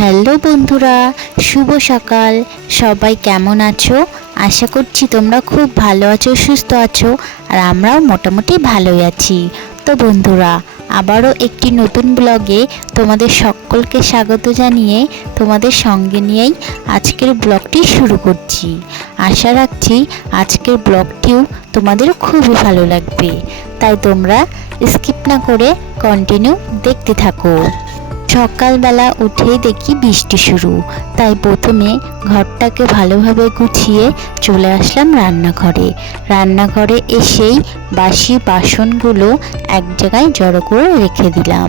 Hello বন্ধুরা, শুভ সকাল। সবাই কেমন আছো? আশা করছি তোমরা খুব ভালো আছো, সুস্থ আছো, আর আমরাও মোটামুটি ভালোই আছি। তো বন্ধুরা, আবারও একটি নতুন ব্লগে তোমাদের সকলকে স্বাগত জানিয়ে তোমাদের সঙ্গে নিয়েই আজকের ব্লগটি শুরু করছি। আশা রাখছি আজকের ব্লগটিও তোমাদের খুবই ভালো লাগবে, তাই তোমরা স্কিপ না করে কন্টিনিউ দেখতে থাকো। সকালবেলা উঠেই দেখি বৃষ্টি শুরু, তাই প্রথমে ঘরটাকে ভালোভাবে গুছিয়ে চলে আসলাম রান্নাঘরে এসেই বাসি বাসনগুলো এক জায়গায় জড়ো করে রেখে দিলাম।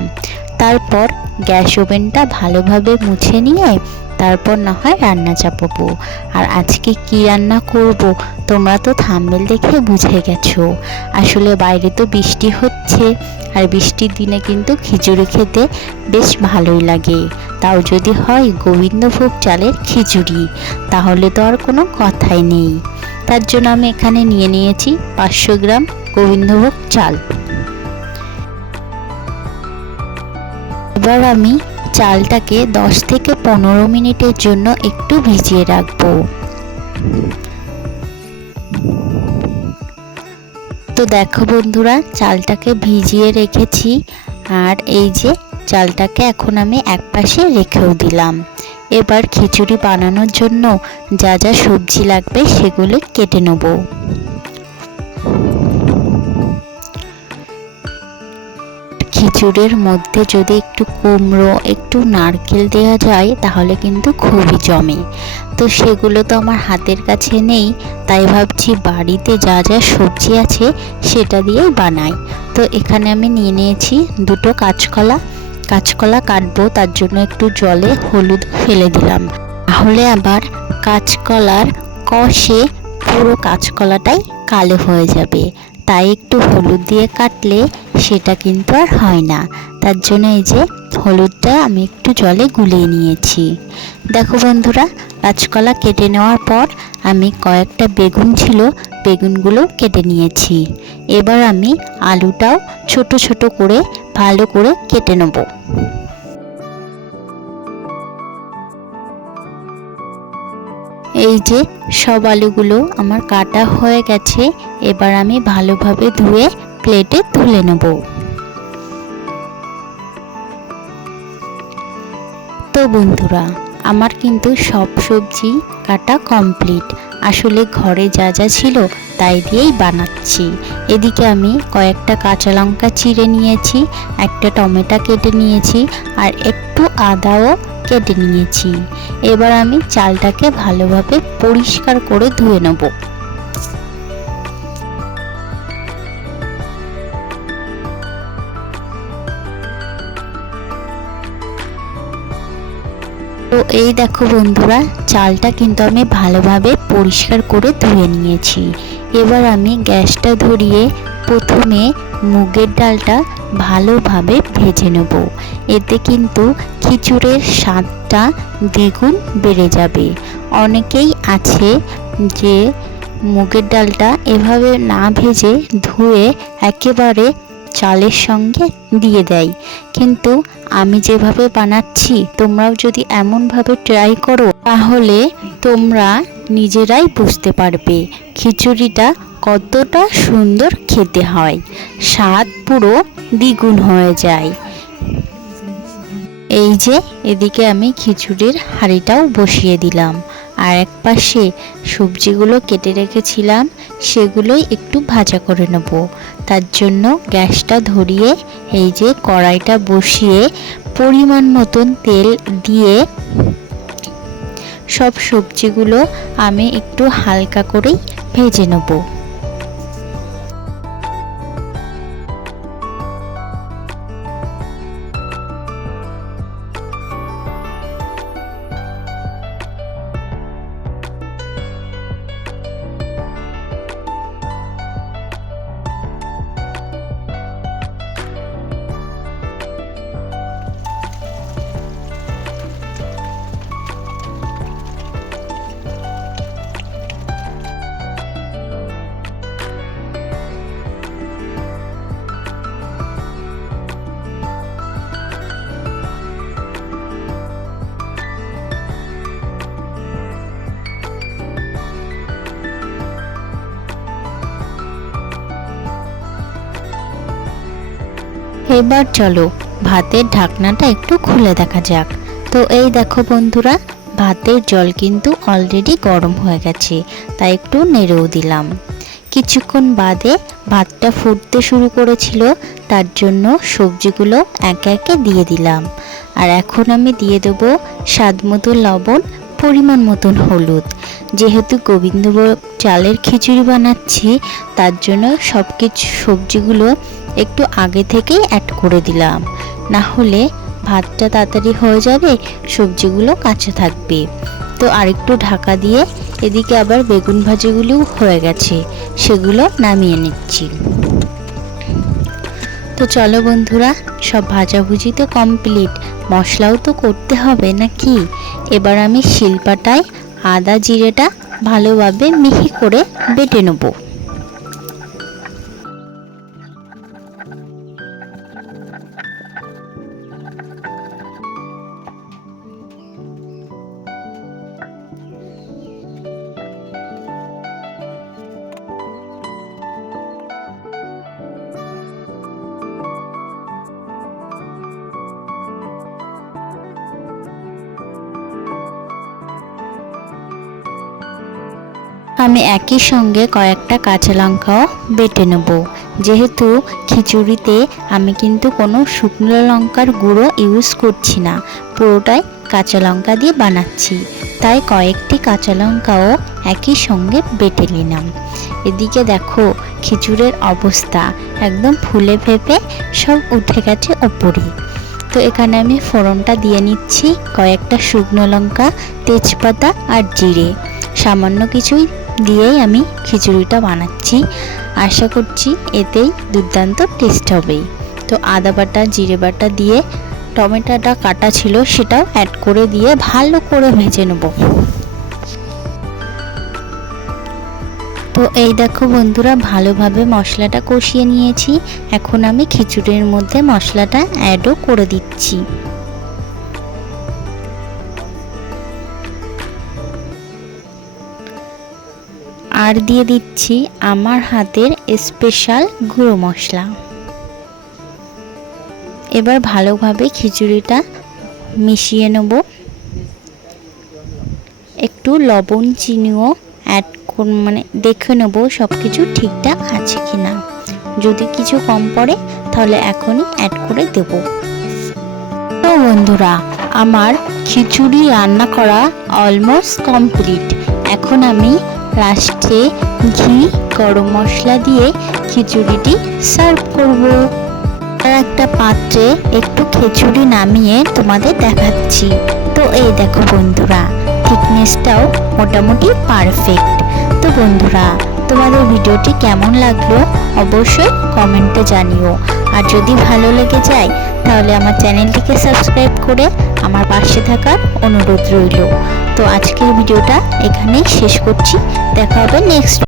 তারপর গ্যাস ওভেনটা ভালোভাবে মুছে নিয়ে তারপর না হয় রান্না চাপাবো। আর আজকে কি রান্না করব তোমরা তো থাম্বনেল দেখে বুঝে গেছো। আসলে বাইরে তো বৃষ্টি হচ্ছে, আর বৃষ্টির দিনে কিন্তু খিচুড়ি খেতে বেশ ভালোই লাগে, তাও যদি হয় গোবিন্দভোগ চালের খিচুড়ি, তাহলে তো আর কোনো কথাই নেই। তার জন্য আমি এখানে নিয়ে নিয়েছি 500 গ্রাম গোবিন্দভোগ চাল। এবার আমি চালটাকে 10 থেকে 15 মিনিটের জন্য একটু ভিজিয়ে রাখবো। তো দেখো বন্ধুরা, চালটাকে ভিজিয়ে রেখেছি, আর এই যে চালটাকে এখন আমি একপাশে রেখেও দিলাম। এবার খিচুড়ি বানানোর জন্য যা যা সবজি লাগবে সেগুলো কেটে নেব। খিচুড়ির মধ্যে যদি একটু কুমড়ো, একটু নারকেল দেওয়া যায় তাহলে কিন্তু খুবই জমে। তো সেগুলো তো আমার হাতের কাছে নেই, তাই ভাবছি বাড়িতে যা যা সবজি আছে সেটা দিয়েই বানাই। তো এখানে আমি নিয়ে নিয়েছি দুটো কাঁচকলা কাটবো, তার জন্য একটু জলে হলুদ ফেলে দিলাম, তাহলে আবার কাঁচকলার কষে পুরো কাঁচকলাটাই কালো হয়ে যাবে। তাই একটু হলুদ দিয়ে কাটলে সেটা কিন্তু আর হয় না, তার জন্য এই যে হলুদটা আমি একটু জলে গুলিয়ে নিয়েছি। দেখো বন্ধুরা, কাঁচকলা কেটে নেওয়ার পর আমি কয়েকটা বেগুন ছিল, বেগুনগুলো কেটে নিয়েছি। এবার আমি আলুটাও ছোট ছোট করে ভালো করে কেটে নেব। এই যে সব আলুগুলো আমার কাটা হয়ে গেছে, এবার আমি ভালোভাবে ধুয়ে প্লেটে তুলে নেব। তো বন্ধুরা, আমার কিন্তু সব সবজি কাটা কমপ্লিট। আসলে ঘরে যা যা ছিল তাই দিয়েই বানাচ্ছি। এদিকে আমি কয়েকটা কাঁচা লঙ্কা চিড়ে নিয়েছি, একটা টমেটো কেটে নিয়েছি, আর একটু আদাও কেটে নিয়েছি। এবার আমি চালটাকে ভালোভাবে পরিষ্কার করে ধুয়ে নেব। তো এই দেখো বন্ধুরা, চালটা কিন্তু আমি ভালোভাবে পরিষ্কার করে ধুয়ে নিয়েছি। এবার আমি গ্যাসটা ধরিয়ে প্রথমে মুগের ডালটা ভালোভাবে ভেজে নেব। এতে কিন্তু খিচুড়ির স্বাদটা দ্বিগুণ বেড়ে যাবে। অনেকেই আছে যে মুগের ডালটা এভাবে না ভেজে ধুয়ে একেবারে চালের সঙ্গে দিয়ে দেয়, কিন্তু আমি যেভাবে বানাচ্ছি তোমরাও যদি এমনভাবে ট্রাই করো তাহলে তোমরা নিজেরাই বুঝতে পারবে খিচুড়িটা কতটা সুন্দর খেতে হয়, স্বাদ পুরো দ্বিগুণ হয়ে যায়। এই যে এদিকে আমি খিচুড়ির হাঁড়িটাও বসিয়ে দিলাম, আর এক পাশে সবজিগুলো কেটে রেখেছিলাম সেগুলোই একটু ভাজা করে নেব। তার জন্য গ্যাসটা ধরিয়ে এই যে কড়াইটা বসিয়ে পরিমাণ মতন তেল দিয়ে সব সবজিগুলো আমি একটু হালকা করেই ভেজে নেব। এবার চলো ভাতের ঢাকনাটা একটু খুলে দেখা যাক। তো এই দেখো বন্ধুরা, ভাতের জল কিন্তু অলরেডি গরম হয়ে গেছে, তাই একটু নেড়েও দিলাম। কিছুক্ষণ বাদে ভাতটা ফুটতে শুরু করেছিল, তার জন্য সবজিগুলো একে একে দিয়ে দিলাম। আর এখন আমি দিয়ে দেবো স্বাদ মতো লবণ, পরিমাণ মতন হলুদ। যেহেতু গোবিন্দভোগ চালের খিচুড়ি বানাচ্ছি, তার জন্য সব কিছু সবজিগুলো একটু আগে থেকেই অ্যাড করে দিলাম, না হলে ভাতটা তাড়াতাড়ি হয়ে যাবে, সবজিগুলো কাঁচা থাকবে। তো আরেকটু ঢাকা দিয়ে এদিকে আবার বেগুন ভাজিগুলোও হয়ে গেছে, সেগুলো নামিয়ে নিচ্ছি। তো চলো বন্ধুরা, সব ভাজাভুজি তো কমপ্লিট, মশলাও তো করতে হবে নাকি। এবার আমি শিলপাটায় আদা জিরেটা ভালোভাবে মিহি করে বেটে নেব। আমি একই সঙ্গে কয়েকটা কাঁচা লঙ্কাও বেটে নেব। যেহেতু খিচুড়িতে আমি কিন্তু কোনো শুকনো লঙ্কার গুঁড়ো ইউজ করছি না, পুরোটাই কাঁচা লঙ্কা দিয়ে বানাচ্ছি, তাই কয়েকটি কাঁচা লঙ্কাও একই সঙ্গে বেটে নিলাম। এদিকে দেখো খিচুড়ির অবস্থা একদম ফুলে ফেপে সব উঠে গেছে ওপরে। তো এখানে আমি ফোড়নটা দিয়ে নিচ্ছি, কয়েকটা শুকনো লঙ্কা, তেজপাতা আর জিরে, সামান্য কিছুই দিয়েই আমি খিচুড়িটা বানাচ্ছি। আশা করছি এতেই দুর্দান্ত টেস্ট হবে। তো আদা বাটা, জিরে বাটা দিয়ে টমেটোটা কাটা ছিল সেটাও অ্যাড করে দিয়ে ভালো করে ভেজে নেব। তো এই দেখো বন্ধুরা, ভালোভাবে মশলাটা কষিয়ে নিয়েছি। এখন আমি খিচুড়ির মধ্যে মশলাটা অ্যাডও করে দিচ্ছি। আর দিয়ে দিচ্ছি আমার হাতের স্পেশাল গুঁড়ো মশলা। এবার ভালোভাবে খিচুড়িটা মিশিয়ে নেব। একটু লবণ চিনিও অ্যাড মানে দেখে নেব সব কিছু ঠিকঠাক আছে কিনা, যদি কিছু কম পড়ে তাহলে এখনই অ্যাড করে দেব। তো বন্ধুরা, আমার খিচুড়ি রান্না করা অলমোস্ট কমপ্লিট। এখন আমি লাস্টে ঘি, গরম মশলা দিয়ে খিচুড়িটি সার্ভ করব। আর একটা পাত্রে একটু খিচুড়ি নামিয়ে তোমাদের দেখাচ্ছি। তো এই দেখো বন্ধুরা, থিকনেসটাও মোটামুটি পারফেক্ট। তো বন্ধুরা, তোমাদের ভিডিওটি কেমন লাগলো অবশ্যই কমেন্টে জানিও। আর যদি ভালো লেগে যায় তাহলে আমার চ্যানেলটিকে সাবস্ক্রাইব করে আমার পাশে থাকার অনুরোধ রইল। তো আজকের ভিডিওটা এখানেই শেষ করছি, দেখা হবে নেক্সট